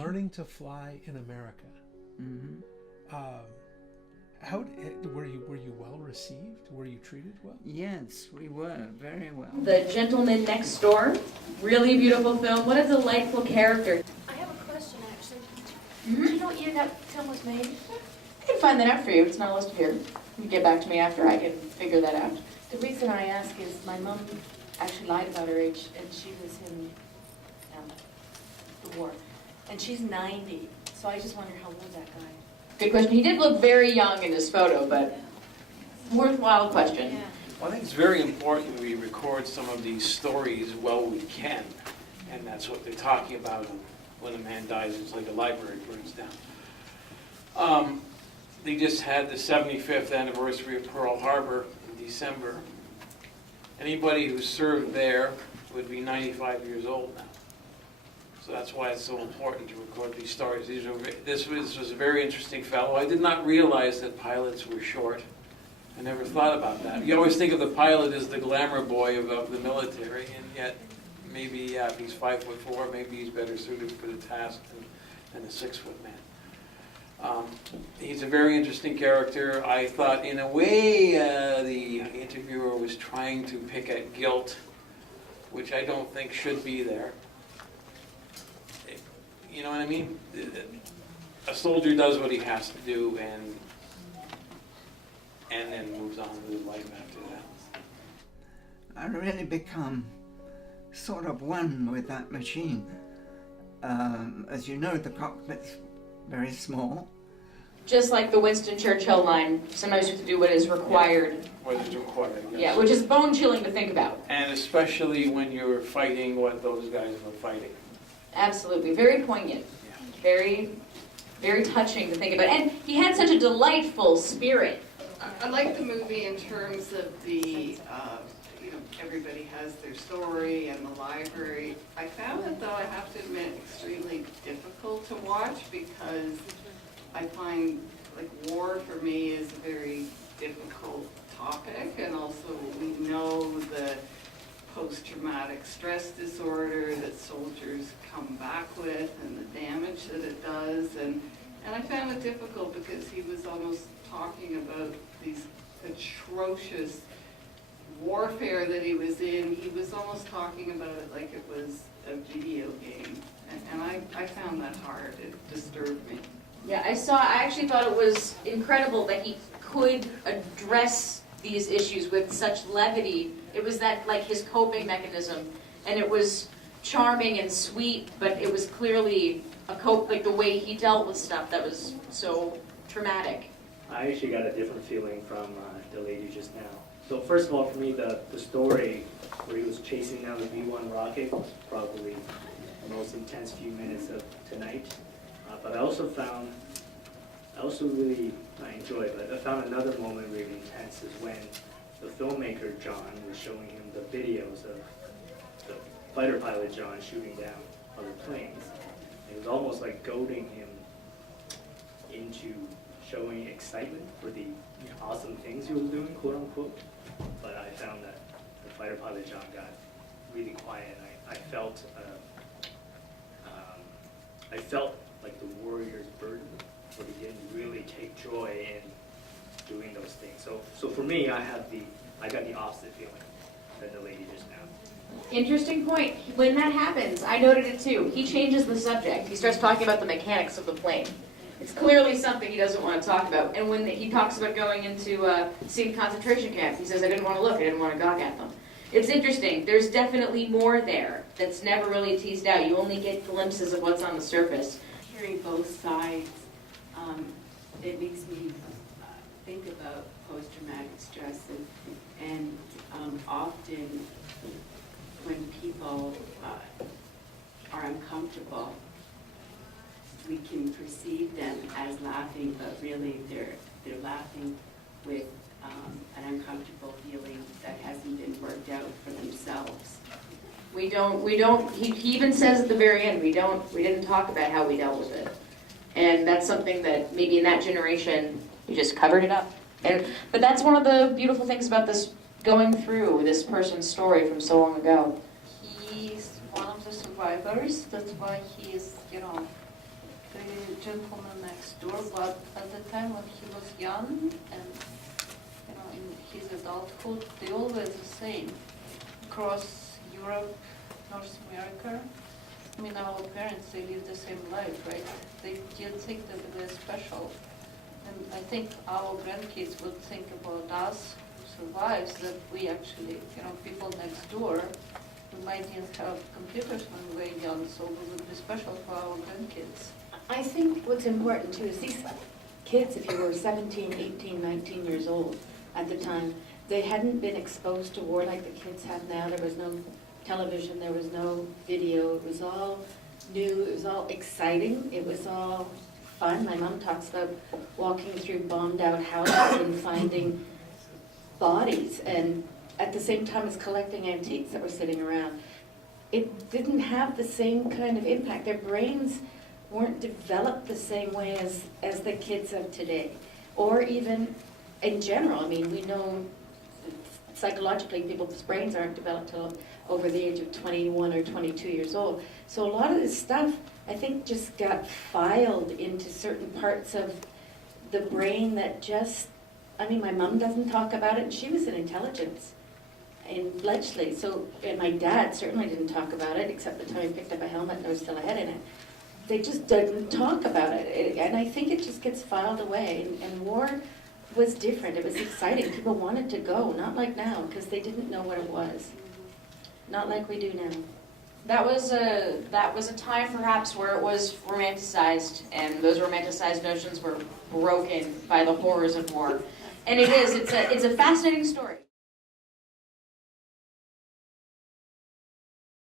Learning to Fly in America. Mm-hmm. How were you well received? Were you treated well? Yes, we were very well. The Gentleman Next Door, really beautiful film. What a delightful character. I have a question, actually. Mm-hmm. Do you know what year that film was made? I can find that out for you. It's not listed here. You get back to me after. I can figure that out. The reason I ask is my mom actually lied about her age, and she was in the war. And she's 90, so I just wonder how old that guy is. Good question. He did look very young in this photo, but worthwhile question. Yeah. Well, I think it's very important we record some of these stories well we can, and that's what they're talking about when a man dies. It's like a library burns down. They just had the 75th anniversary of Pearl Harbor in December. Anybody who served there would be 95 years old now. So that's why it's so important to record these stories. This was a very interesting fellow. I did not realize that pilots were short. I never thought about that. You always think of the pilot as the glamour boy of the military, and yet maybe if he's 5'4", maybe he's better suited for the task than a 6-foot man. He's a very interesting character. I thought, in a way, the interviewer was trying to pick at guilt, which I don't think should be there. You know what I mean? A soldier does what he has to do, and then moves on with life after that. I really become sort of one with that machine. As you know, the cockpit's very small. Just like the Winston Churchill line, sometimes you have to do what is required. What is required, yes. Yeah, which is bone-chilling to think about. And especially when you're fighting what those guys were fighting. Absolutely. Very poignant. Yeah. Very, very touching to think about. And he had such a delightful spirit. I like the movie in terms of the, everybody has their story and the library. I found it, though, I have to admit, extremely difficult to watch because I find, like, war for me is a very difficult topic, and also we know the post-traumatic stress disorder that soldiers come back with and the damage that it does, and I found it difficult because he was almost talking about these atrocious warfare that he was in. He was almost talking about it like it was a video game, and I found that hard. It disturbed me. Yeah, I actually thought it was incredible that he could address these issues with such levity. It was that, like, his coping mechanism, and it was charming and sweet, but it was clearly like the way he dealt with stuff that was so traumatic. I actually got a different feeling from the lady just now. So first of all, for me, the story where he was chasing down the V-1 rocket was probably the most intense few minutes of tonight. But I found another moment really intense is when the filmmaker, John, was showing him the videos of the fighter pilot, John, shooting down other planes. It was almost like goading him into showing excitement for the awesome things he was doing, quote unquote. But I found that the fighter pilot, John, got really quiet. I felt like the warrior's burden, but he didn't really take joy in doing those things. So for me, I got the opposite feeling than the lady just now. Interesting point. When that happens, I noted it too. He changes the subject. He starts talking about the mechanics of the plane. It's clearly something he doesn't want to talk about. And when he talks about going into see concentration camps, he says, I didn't want to look, I didn't want to gawk at them. It's interesting. There's definitely more there that's never really teased out. You only get glimpses of what's on the surface. Hearing both sides, it makes me think about post-traumatic stress, and often when people are uncomfortable, we can perceive them as laughing, but really they're laughing with an uncomfortable feeling that hasn't been worked out for themselves. We don't, he even says at the very end, we didn't talk about how we dealt with it. And that's something that maybe in that generation, you just covered it up. But that's one of the beautiful things about this, going through this person's story from so long ago. He's one of the survivors, that's why he is, the gentleman next door, but at the time when he was young and, you know, in his adulthood, they always the same. Across Europe, North America, I mean, our parents, they live the same life, right? They didn't think that they were special. And I think our grandkids would think about us, survives, that we actually, you know, people next door, we might didn't have computers when we were young, so we would be special for our grandkids. I think what's important too is these kids, if you were 17, 18, 19 years old at the time, they hadn't been exposed to war like the kids have now. There was no television, there was no video. It was all new, it was all exciting, it was all fun. My mom talks about walking through bombed out houses and finding bodies, and at the same time as collecting antiques that were sitting around. It didn't have the same kind of impact. Their brains weren't developed the same way as the kids of today, or even in general. I mean, we know psychologically people's brains aren't developed till over the age of 21 or 22 years old. So a lot of this stuff, I think, just got filed into certain parts of the brain that just, I mean, my mom doesn't talk about it, and she was in intelligence in Bletchley. So, and my dad certainly didn't talk about it, except the time he picked up a helmet and there was still a head in it. They just didn't talk about it. And I think it just gets filed away. And war was different. It was exciting. People wanted to go, not like now, because they didn't know what it was. Not like we do now. That was a time perhaps where it was romanticized, and those romanticized notions were broken by the horrors of war. And it's a fascinating story.